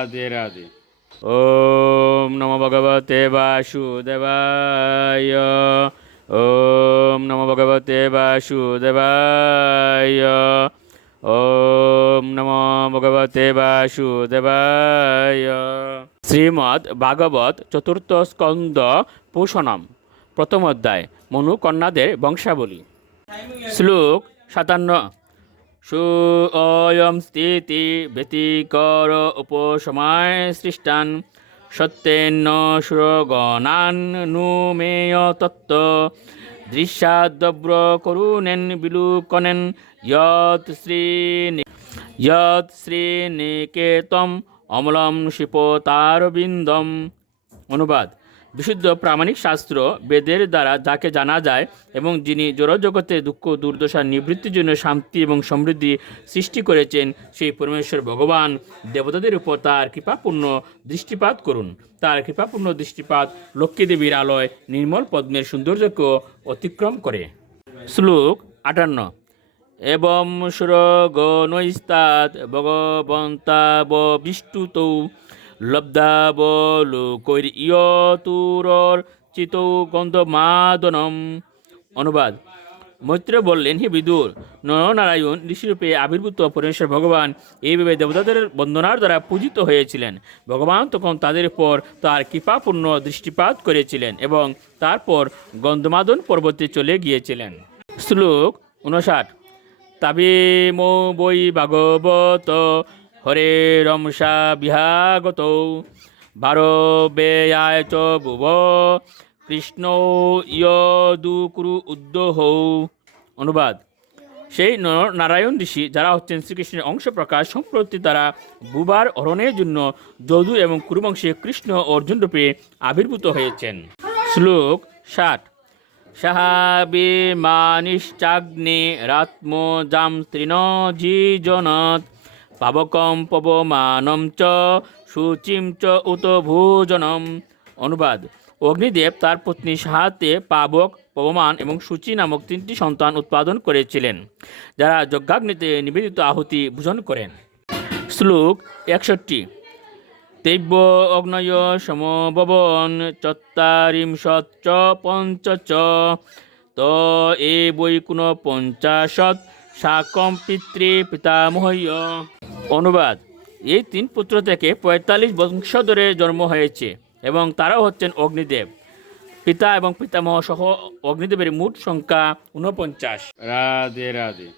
রাধে রাধে। ওম নমো ভগবতে বাসুদেবায়। ওম নমো ভগবতে বাসুদেবায়। ওম নমো ভগবতে বাসুদেবায়। শ্রীমদ্ ভাগবত চতুর্থ স্কন্দ পোষণম প্রথম অধ্যায় মনু কন্যাদের বংশাবলী। শ্লোক 57। সুয়ম স্থিতি ব্যতিকর উপসময় সৃষ্টান সত্যেন সুরগণান নুমেয় তত্ত্ব দৃশ্যাদ্ব্র করুণেন বিলুকনেন যৎ শ্রীনিকেতম অমলম শিপতারবিন্দম। অনুবাদ: বিশুদ্ধ প্রামাণিক শাস্ত্র বেদের দ্বারা যাকে জানা যায় এবং যিনি জড়জগতে দুঃখ দুর্দশা নিবৃত্তির জন্য শান্তি এবং সমৃদ্ধি সৃষ্টি করেছেন, সেই পরমেশ্বর ভগবান দেবতাদের উপর তার কৃপাপূর্ণ দৃষ্টিপাত করুন। তার কৃপাপূর্ণ দৃষ্টিপাত লক্ষ্মী দেবীর আলয় নির্মল পদ্মের সৌন্দর্যকে অতিক্রম করে। শ্লোক 58। এবং সুরগণৈস্তাৎ ভগবন্তাববিষ্টুতৌ লব্ধাবলোকৈর্যতুরর চিতৌ গন্ধমাদনম। অনুবাদ: মৈত্র বললেন, হে বিদুর, নরনারায়ণ ঋষিরূপে আবির্ভূত পরমেশ্বর ভগবান এইভাবে দেবতাদের বন্দনার দ্বারা পূজিত হয়েছিলেন। ভগবান তখন তাদের উপর তার কৃপাপূর্ণ দৃষ্টিপাত করেছিলেন এবং তারপর গন্ধমাদন পর্বতে চলে গিয়েছিলেন। শ্লোক 59। তাবিমো বৈ ভাগবত হরে রমসা বিহাগত ভারবেয়ায় চ ভুব কৃষ্ণ ইয়দুকুরু উদ্দোহ। অনুবাদ: সেই নারায়ণ ঋষি যারা হচ্ছেন শ্রীকৃষ্ণের অংশ প্রকাশ, সম্প্রতি তারা বুবার হরণের জন্য যদু এবং কুরুবংশে কৃষ্ণ অর্জুন রূপে আবির্ভূত হয়েছেন। শ্লোক 60। সাহাবিমানিশ্চাগ্নে রাত্মজাম তৃণজিজনত পাবকম পবমানম চ শুচিম চ উত ভোজনম। অনুবাদ: অগ্নিদেব তার পত্নী সাহাতে পাবক, পবমান এবং সূচি নামক 3টি সন্তান উৎপাদন করেছিলেন, যারা যজ্ঞাগ্নিতে নিবেদিত আহুতি ভোজন করেন। শ্লোক 61। তৈব অগ্নয় সমববন চত্বারিংশচ্চ পঞ্চচ ত এ বৈকুণ পঞ্চাশৎ শাকম পিতৃ পিতামহয়। অনুবাদ: এই 3 পুত্র থেকে 45 বংশধরে জন্ম হয়েছে এবং তারাও হচ্ছেন অগ্নিদেব। পিতা এবং পিতামহ সহ অগ্নিদেবের মোট সংখ্যা 49। রাধে রাধে।